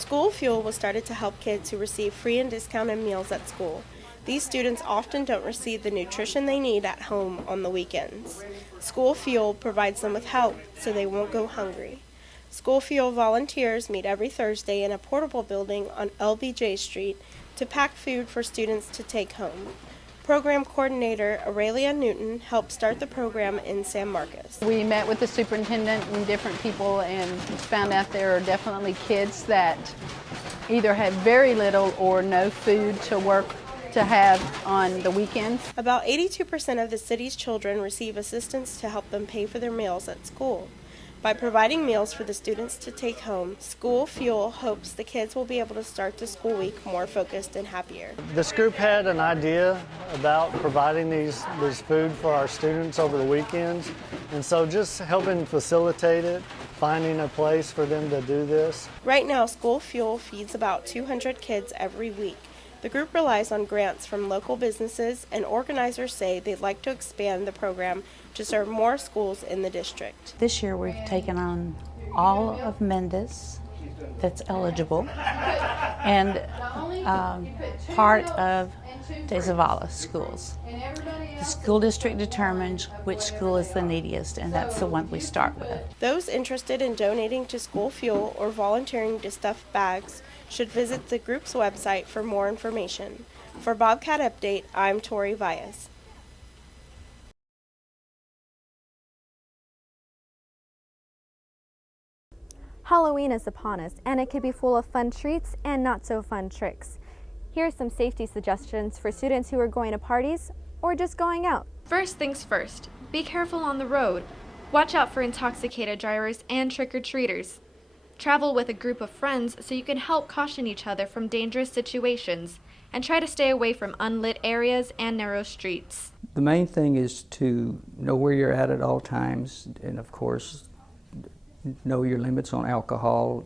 School Fuel was started to help kids who receive free and discounted meals at school. These students often don't receive the nutrition they need at home on the weekends. School Fuel provides them with help so they won't go hungry. School Fuel volunteers meet every Thursday in a portable building on LBJ Street to pack food for students to take home. Program coordinator Aurelia Newton helped start the program in San Marcos. We met with the superintendent and different people and found out there are definitely kids that either have very little or no food to have on the weekends. About 82% of the city's children receive assistance to help them pay for their meals at school. By providing meals for the students to take home, School Fuel hopes the kids will be able to start the school week more focused and happier. This group had an idea about providing this food for our students over the weekends, and so just helping facilitate it, finding a place for them to do this. Right now, School Fuel feeds about 200 kids every week. The group relies on grants from local businesses, and organizers say they'd like to expand the program to serve more schools in the district. This year we've taken on all of Mendez that's eligible and part of De Zavala schools. The school district determines which school is the neediest, and that's the one we start with. Those interested in donating to School Fuel or volunteering to stuff bags should visit the group's website for more information. For Bobcat Update, I'm Tori Vias. Halloween is upon us, and it can be full of fun treats and not so fun tricks. Here are some safety suggestions for students who are going to parties or just going out. First things first, be careful on the road. Watch out for intoxicated drivers and trick-or-treaters. Travel with a group of friends so you can help caution each other from dangerous situations, and try to stay away from unlit areas and narrow streets. The main thing is to know where you're at all times, and of course know your limits on alcohol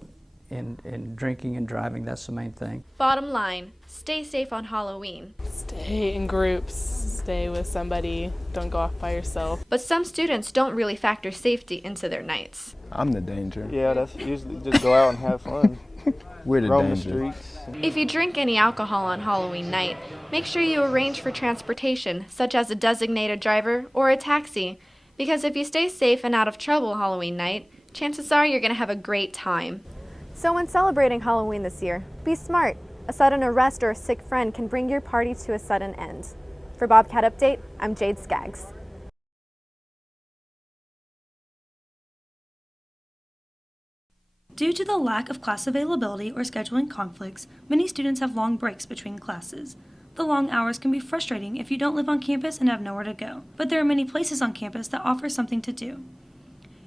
and drinking and driving. That's the main thing. Bottom line, stay safe on Halloween. Stay in groups, stay with somebody, don't go off by yourself. But some students don't really factor safety into their nights. I'm the danger. Yeah, that's usually just go out and have fun. We're the Roam danger. the streets. If you drink any alcohol on Halloween night, make sure you arrange for transportation, such as a designated driver or a taxi, because if you stay safe and out of trouble Halloween night, chances are you're going to have a great time. So when celebrating Halloween this year, be smart. A sudden arrest or a sick friend can bring your party to a sudden end. For Bobcat Update, I'm Jade Skaggs. Due to the lack of class availability or scheduling conflicts, many students have long breaks between classes. The long hours can be frustrating if you don't live on campus and have nowhere to go, but there are many places on campus that offer something to do.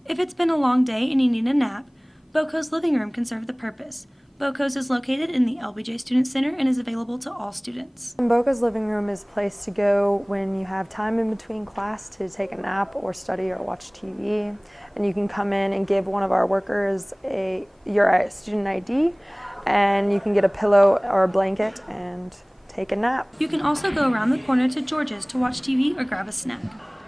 If it's been a long day and you need a nap, Boco's Living Room can serve the purpose. Boco's is located in the LBJ Student Center and is available to all students. Boco's Living Room is a place to go when you have time in between class to take a nap or study or watch TV. And you can come in and give one of our workers your student ID, and you can get a pillow or a blanket and take a nap. You can also go around the corner to George's to watch TV or grab a snack.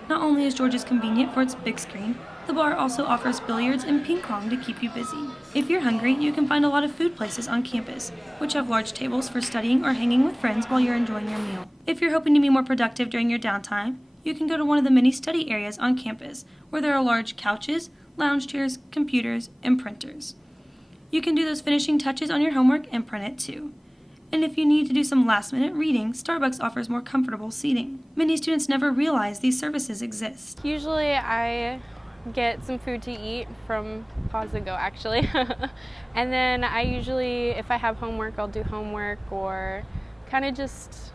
Not only is George's convenient for its big screen, the bar also offers billiards and ping pong to keep you busy. If you're hungry, you can find a lot of food places on campus, which have large tables for studying or hanging with friends while you're enjoying your meal. If you're hoping to be more productive during your downtime, you can go to one of the many study areas on campus, where there are large couches, lounge chairs, computers, and printers. You can do those finishing touches on your homework and print it too. And if you need to do some last-minute reading, Starbucks offers more comfortable seating. Many students never realize these services exist. Usually I get some food to eat from Pause and Go, actually. And then I usually, if I have homework, I'll do homework or kind of just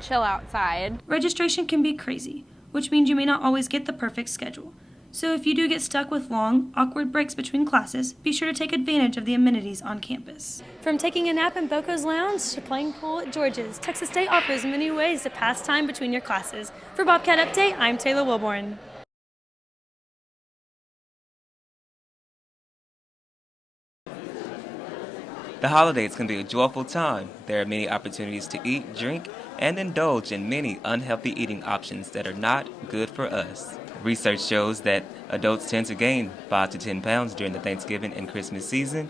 chill outside. Registration can be crazy, which means you may not always get the perfect schedule. So if you do get stuck with long, awkward breaks between classes, be sure to take advantage of the amenities on campus. From taking a nap in Boco's Lounge to playing pool at George's, Texas State offers many ways to pass time between your classes. For Bobcat Update, I'm Taylor Wilborn. The holidays can be a joyful time. There are many opportunities to eat, drink, and indulge in many unhealthy eating options that are not good for us. Research shows that adults tend to gain 5 to 10 pounds during the Thanksgiving and Christmas season,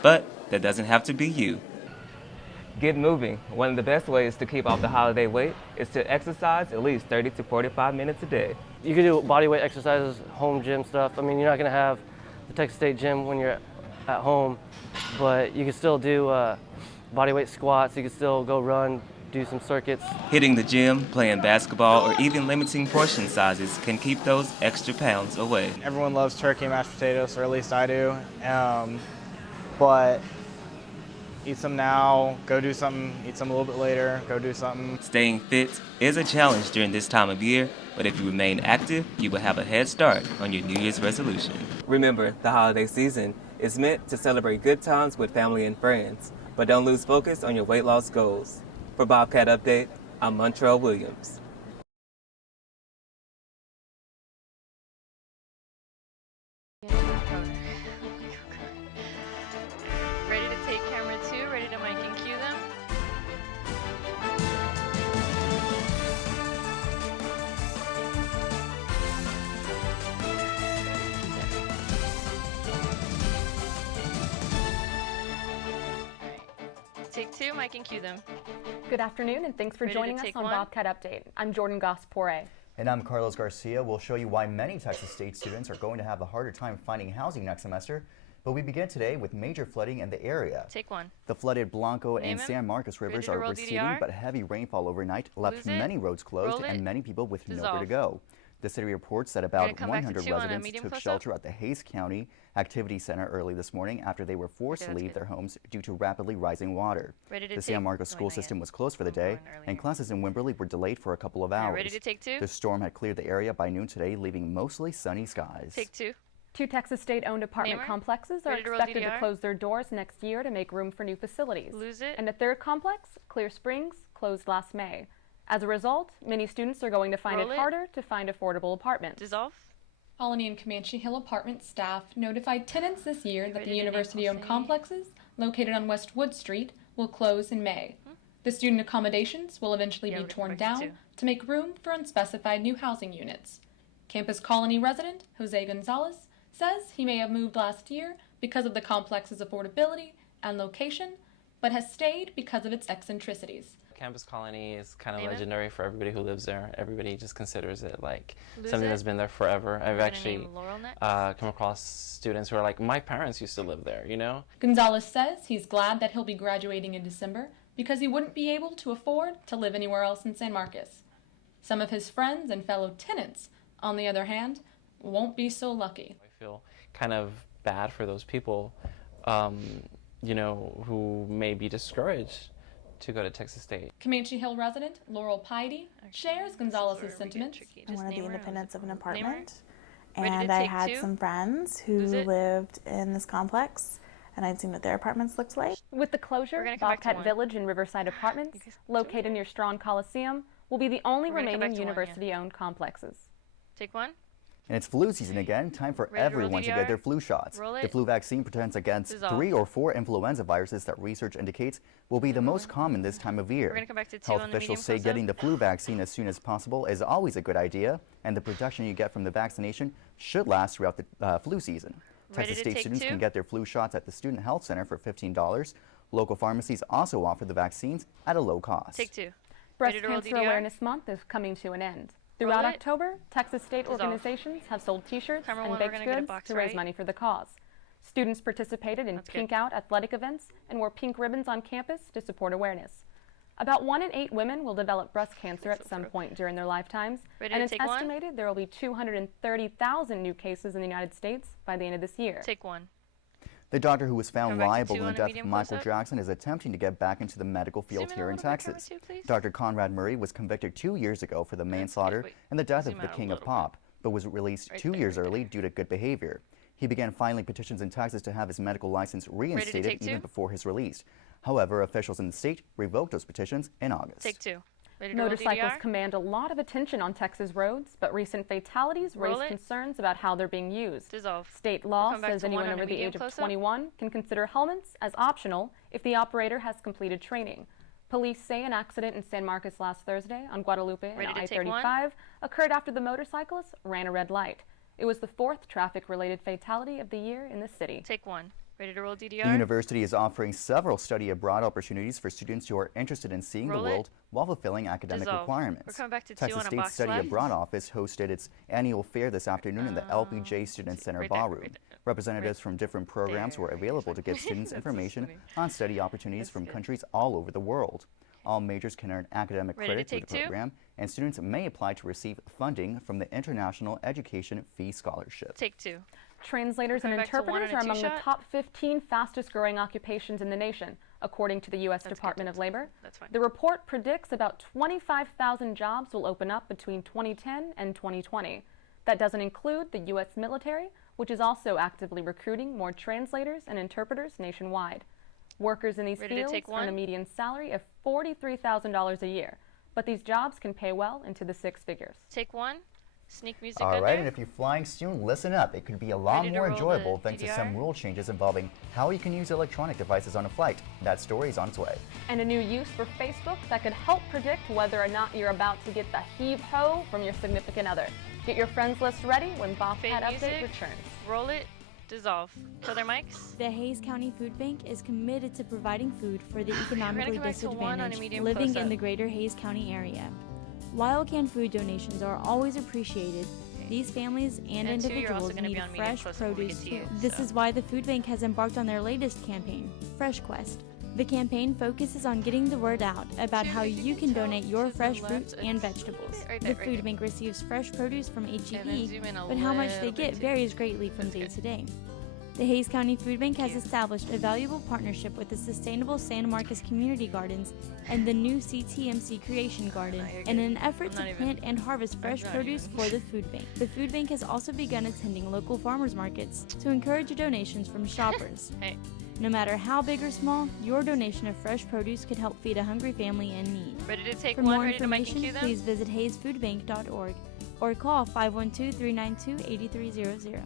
but that doesn't have to be you. Get moving. One of the best ways to keep off the holiday weight is to exercise at least 30 to 45 minutes a day. You can do body weight exercises, home gym stuff. I mean, you're not going to have the Texas State gym when you're at home, but you can still do body weight squats. You can still go run, do some circuits. Hitting the gym, playing basketball, or even limiting portion sizes can keep those extra pounds away. Everyone loves turkey and mashed potatoes, or at least I do. But eat some now, go do something, eat some a little bit later, go do something. Staying fit is a challenge during this time of year, but if you remain active, you will have a head start on your New Year's resolution. Remember, the holiday season is meant to celebrate good times with family and friends, but don't lose focus on your weight loss goals. For Bobcat Update, I'm Montrell Williams. Ready to take camera 2, ready to mic and cue them. Take 2, mic and cue them. Good afternoon, and thanks for Ready to joining us take on one? Bobcat Update. I'm Jordan Goss-Poire. And I'm Carlos Garcia. We'll show you why many Texas State students are going to have a harder time finding housing next semester. But we begin today with major flooding in the area. Take 1. The flooded Blanco Name and him. San Marcos rivers to are roll receding, DDR. but heavy rainfall overnight left Lose it. many roads closed Roll it. and many people with nowhere to Dissolve. go. The city reports that gonna about come back to 100 2 on a residents medium took close-up. shelter at the Hays County Activity Center early this morning after they were forced to that's leave good. their homes due to rapidly rising water. Ready to The San take- Marcos oh, school not yet. system was closed for the day, and classes in Wimberley were delayed for a couple of Alright, hours. ready to take 2? The storm had cleared the area by noon today, leaving mostly sunny skies. Take 2. 2 Texas State-owned apartment Namer. complexes are Ready to roll expected to DDR. close their doors next year to make room for new facilities. Lose it. And a third complex, Clear Springs, closed last May. As a result, many students are going to find Roll it it. harder to find affordable apartments. Dissolve. Colony and Comanche Hill apartment staff notified tenants this year that Ready the to university-owned negotiate. complexes located on West Wood Street will close in May. The student accommodations will eventually Yeah, be we're gonna torn come back to down 2. to make room for unspecified new housing units. Campus Colony resident Jose Gonzalez says he may have moved last year because of the complex's affordability and location, but has stayed because of its eccentricities. Campus Colony is kind of Name it. legendary for everybody who lives there. Everybody just considers it like Lose something it. that's been there forever. I've gonna actually name Laurel next. come across students who are like, my parents used to live there, you know? Gonzalez says he's glad that he'll be graduating in December because he wouldn't be able to afford to live anywhere else in San Marcos. Some of his friends and fellow tenants, on the other hand, won't be so lucky. I feel kind of bad for those people, you know, who may be discouraged to go to Texas State. Comanche Hill resident Laurel Piety shares Gonzalez's sentiments. I wanted the independence of an apartment, Ready to and I take had 2? some friends who Lose it. lived in this complex, and I'd seen what their apartments looked like. With the closure, gonna come back to Bobcat 1. Village and Riverside Apartments, located near Strawn Coliseum, will be the only We're gonna come remaining back to 1, yeah. university-owned complexes. Take 1. And it's flu season again, time for Ready to roll everyone to DDR? get their flu shots. Roll The it. flu vaccine protects against Dissolve. 3 or 4 influenza viruses that research indicates will be the most common this time of year. We're gonna come back to 2 Health on the medium officials say close-up. getting the flu vaccine as soon as possible is always a good idea, and the protection you get from the vaccination should last throughout the flu season. Ready Texas to State take students 2? can get their flu shots at the Student Health Center for $15. Local pharmacies also offer the vaccines at a low cost. Take 2. Breast Ready to roll Cancer DDR? Awareness Month is coming to an end. Throughout Roll it. October, Texas State Dissolve. organizations have sold t-shirts Camera and 1, we're baked gonna get a goods box, to raise right? money for the cause. Students participated in That's Pink good. Out athletic events and wore pink ribbons on campus to support awareness. About 1 in 8 women will develop breast cancer at some point during their lifetimes, Ready and to it's take 1? estimated there will be 230,000 new cases in the United States by the end of this year. Take 1. The doctor who was found Come back to liable 2 in the on a death of medium Michael close-up. Jackson is attempting to get back into the medical field Zoom in a here in little bit, camera Texas. 2, please. Dr. Conrad Murray was convicted 2 years ago for the manslaughter Wait, and the death zoom of the out a King of little Pop, but was released Right 2 there, years right early due to good behavior. He began filing petitions in Texas to have his medical license reinstated take even 2? before his release. However, officials in the state revoked those petitions in August. Take 2. Ready to roll Motorcycles DDR? command a lot of attention on Texas roads, but recent fatalities raise Roll it. concerns about how they're being used. Dissolve. State law Come back says to 1 anyone on a over the medium age of close-up. 21 can consider helmets as optional if the operator has completed training. Police say an accident in San Marcos last Thursday on Guadalupe and Ready to take I-35 occurred after the motorcyclist ran a red light. It was the 4th traffic-related fatality of the year in the city. Take 1. Ready to roll DDR? The university is offering several study abroad opportunities for students who are interested in seeing Roll the it. world while fulfilling academic Dissolve. requirements. We're coming back to 2 Texas on a State box Study left. Abroad Office hosted its annual fair this afternoon in the LBJ Student Center right there, ballroom. right there. Representatives from different programs were available to give students information on study opportunities from countries all over the world. All majors can earn academic Ready to credit through take the two? program, and students may apply to receive funding from the International Education Fee Scholarship. Take 2. Translators and Coming back to 1 interpreters and a are among the 2 shot. top 15 fastest growing occupations in the nation, according to the U.S. Department of Labor. That's fine. The report predicts about 25,000 jobs will open up between 2010 and 2020. That doesn't include the U.S. military, which is also actively recruiting more translators and interpreters nationwide. Workers in these Ready to fields take earn a one? median salary of $43,000 a year, but these jobs can pay well into the six figures. Take 1. Sneak music All under. right, and if you're flying soon, listen up. It could be a lot Ready to more roll the enjoyable thanks to DDR? some rule changes involving how you can use electronic devices on a flight. That story is on its way. And a new use for Facebook that could help predict whether or not you're about to get the heave-ho from your significant other. Get your friends list ready when Bobcat Update music. returns. Roll it. Dissolve. Kill their mics. The Hayes County Food Bank is committed to providing food for the economically come back to 1 on a disadvantaged medium living in close-up. the greater Hayes County area. While canned food donations are always appreciated, these families and And 2, you're also individuals gonna be need on medium fresh close-up when we produce get to you, too. This so. is why the food bank has embarked on their latest campaign, Fresh Quest. The campaign focuses on getting the word out about how you can donate your fresh fruits and vegetables. Right there, The right food there. bank receives fresh produce from then HEB, zoom in a but how much they little get bit, too. varies greatly from day to day. The Hayes County Food Bank has established a valuable partnership with the Sustainable San Marcos Community Gardens and the new CTMC Creation Garden in an effort to plant and harvest fresh produce for the food bank. The food bank has also begun attending local farmers markets to encourage donations from shoppers. Hey. No matter how big or small, your donation of fresh produce could help feed a hungry family in need. Ready to take For 1. more Ready to mic and information, cue them. please visit hayesfoodbank.org or call 512-392-8300.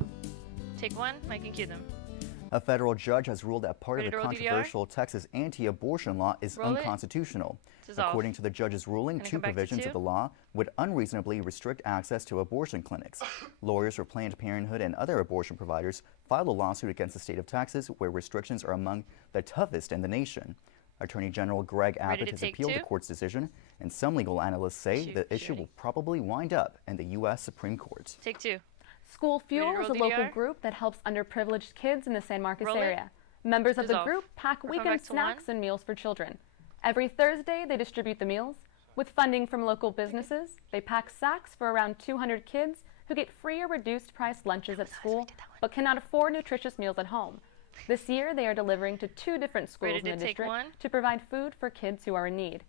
Take 1. Mic and cue them. A federal judge has ruled that part Ready of the to roll DDR? controversial Texas anti-abortion law is Roll it. unconstitutional. Dissolve. According to the judge's ruling, Gonna 2 come back to provisions 2. of the law would unreasonably restrict access to abortion clinics. Lawyers for Planned Parenthood and other abortion providers filed a lawsuit against the state of Texas where restrictions are among the toughest in the nation. Attorney General Greg Ready Abbott to has take appealed 2? the court's decision, and some legal analysts say Shoot, the issue will probably wind up in the U.S. Supreme Court. Take 2. School Ready Fuel to is roll a local DDR? group that helps underprivileged kids in the San Marcos Roll it. area. Members of the Dissolve. group pack We're coming weekend back to snacks 1. and meals for children. Every Thursday, they distribute the meals. With funding from local businesses, they pack sacks for around 200 kids who get free or reduced price lunches at school, but cannot afford nutritious meals at home. This year, they are delivering to 2 different schools Ready in to the take district 1? to provide food for kids who are in need.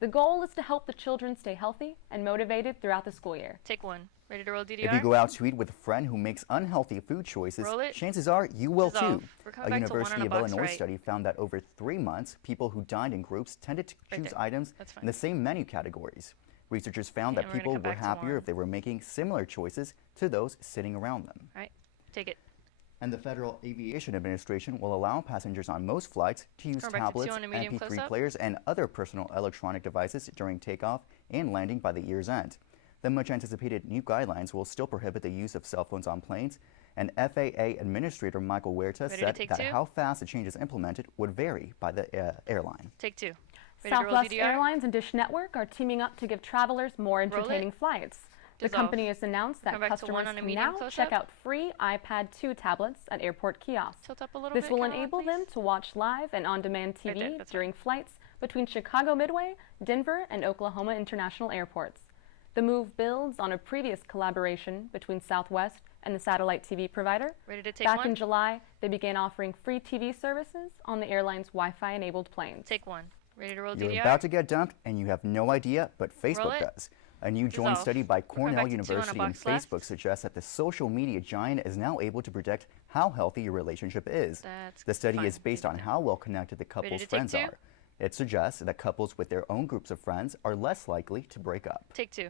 The goal is to help the children stay healthy and motivated throughout the school year. Take 1. Ready to roll DDR? If you go out to eat with a friend who makes unhealthy food choices, Roll it. chances are you will Dissolve. too. We're A coming back to 1 University on a of box Illinois right. study found that over 3 months, people who dined in groups tended to Right choose there. items That's fine. in the same menu categories. Researchers found Okay, that and we're people gonna come were back to happier 1. if they were making similar choices to those sitting around them. All right. Take it. And the Federal Aviation Administration will allow passengers on most flights to use Going back to 2 tablets, on a medium MP3 close-up. players, and other personal electronic devices during takeoff and landing by the year's end. The much anticipated new guidelines will still prohibit the use of cell phones on planes, and FAA Administrator Michael Huerta Ready to said take that 2? how fast the changes implemented would vary by the airline. Take 2. Ready to roll Southwest DDR? Airlines and Dish Network are teaming up to give travelers more entertaining flights. The Dissolve. company has announced that Come back to 1 customers on a can medium now close-up. check out free iPad 2 tablets at airport kiosks. Tilt up a little This bit, will Caroline, enable them to watch live and on-demand TV Right there, that's during flights between Chicago Midway, Denver, and Oklahoma international airports. The move builds on a previous collaboration between Southwest and the satellite TV provider. Ready to take Back 1? in July, they began offering free TV services on the airline's Wi-Fi-enabled planes. Take 1. Ready to roll You're DDR? about to get dumped and you have no idea, but Roll Facebook it. does. A new joint Dissolve. study by We're going Cornell back to 2 on a University and box left. Facebook suggests that the social media giant is now able to predict how healthy your relationship is. That's The study fine. is based on how well connected the couple's to take friends 2? are. It suggests that couples with their own groups of friends are less likely to break up. Take 2.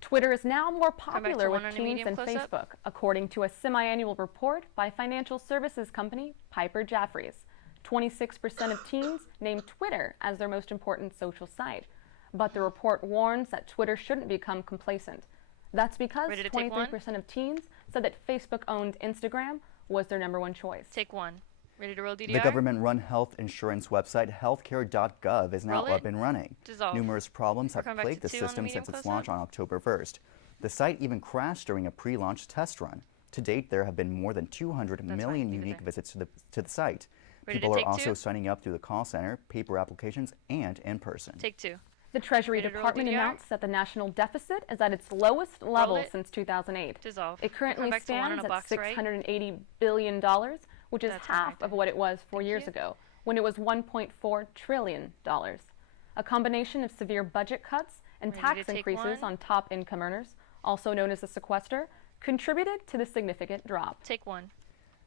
Twitter is now more back to popular 1 with on a teens medium than close-up. Facebook, according to a semi-annual report by financial services company Piper Jaffray's. 26% of teens name Twitter as their most important social site. But the report warns that Twitter shouldn't become complacent. That's because Ready to take 23% of teens said that Facebook-owned Instagram was their #1 choice. Take 1. Ready to roll DDR? The government-run health insurance website healthcare.gov is now Roll it. up and running. Dissolve. Numerous problems We're have coming back plagued to the 2 on the system medium since its close-up. launch on October 1st. The site even crashed during a pre-launch test run. To date, there have been more than 200 million unique visits to the site. Ready to People are take also two? signing up through the call center, paper applications, and in person. Take 2. The Treasury Ready to roll Department DDR? announced that the national deficit is at its lowest level it. since 2008. Dissolve. It currently Come back to 1 on stands a at box, right? $680 billion, which is That's half of what it was 4 years ago, when it was $1.4 trillion. A combination of severe budget cuts and Ready tax to take increases 1? on top income earners, also known as the sequester, contributed to the significant drop. Take 1.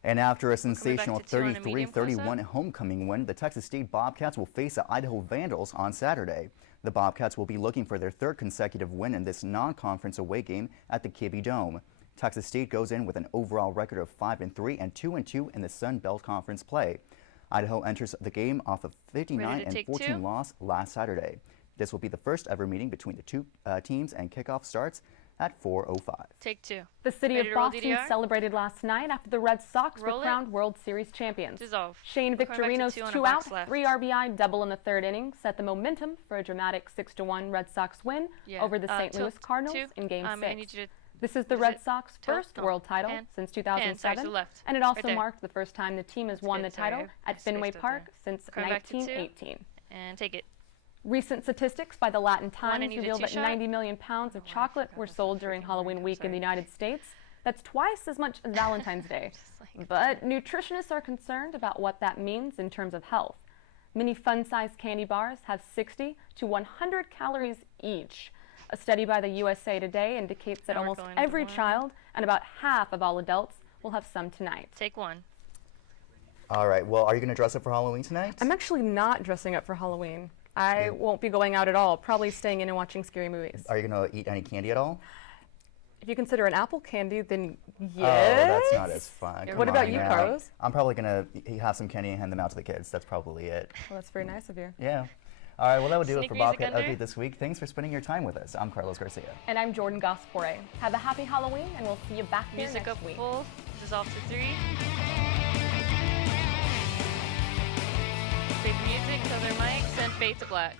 And after a back to sensational 2 on a medium 33-31 close-up. homecoming win, the Texas State Bobcats will face the Idaho Vandals on Saturday. The Bobcats will be looking for their third consecutive win in this non-conference away game at the Kibbe Dome. Texas State goes in with an overall record of 5-3 and 2-2 in the Sun Belt Conference play. Idaho enters the game off a 59-14 loss last Saturday. This will be the first ever meeting between the two teams, and kickoff starts at 4:05. Take 2. The city Ready of to roll Boston DDR? celebrated last night after the Red Sox Roll were it. crowned World Series champions. Dissolve. Shane We're coming back to Victorino's 2 on a 2 box out, left. 3 RBI double in the third inning set the momentum for a dramatic 6-1 Red Sox win Yeah, over the St. Louis tilt Cardinals 2. in Game I 6. need you to This is the what is Red it? Sox Tilt? first No. world title Pan. since Pan, 2007, side to the left. and it also Right there. marked the first time the team has won the good, sorry. title at I Fenway spaced out Park there. since Coming back to 2. 1918. And take it. Recent statistics by the Latin I Times need a reveal that two-shot. 90 million pounds of chocolate were sold during Halloween week in the United States. That's twice as much as Valentine's Day. But nutritionists are concerned about what that means in terms of health. Many fun-sized candy bars have 60 to 100 calories each. A study by the USA Today indicates that Now we're almost going to every 1. child and about half of all adults will have some tonight. Take 1. All right, well, are you going to dress up for Halloween tonight? I'm actually not dressing up for Halloween. I won't be going out at all, probably staying in and watching scary movies. Are you going to eat any candy at all? If you consider an apple candy, then yes. Oh, that's not as fun. Come What about on you, now. Carlos? I'm probably going to have some candy and hand them out to the kids. That's probably it. Well, that's very nice of you. Yeah. All right, well, that would do it Sneak for music Bobcat under? Update this week. Thanks for spending your time with us. I'm Carlos Garcia. And I'm Jordan Gospore. Have a happy Halloween, and we'll see you back here Music next up week. full. Dissolve to 3. Fade music, cover mics, and fade to black.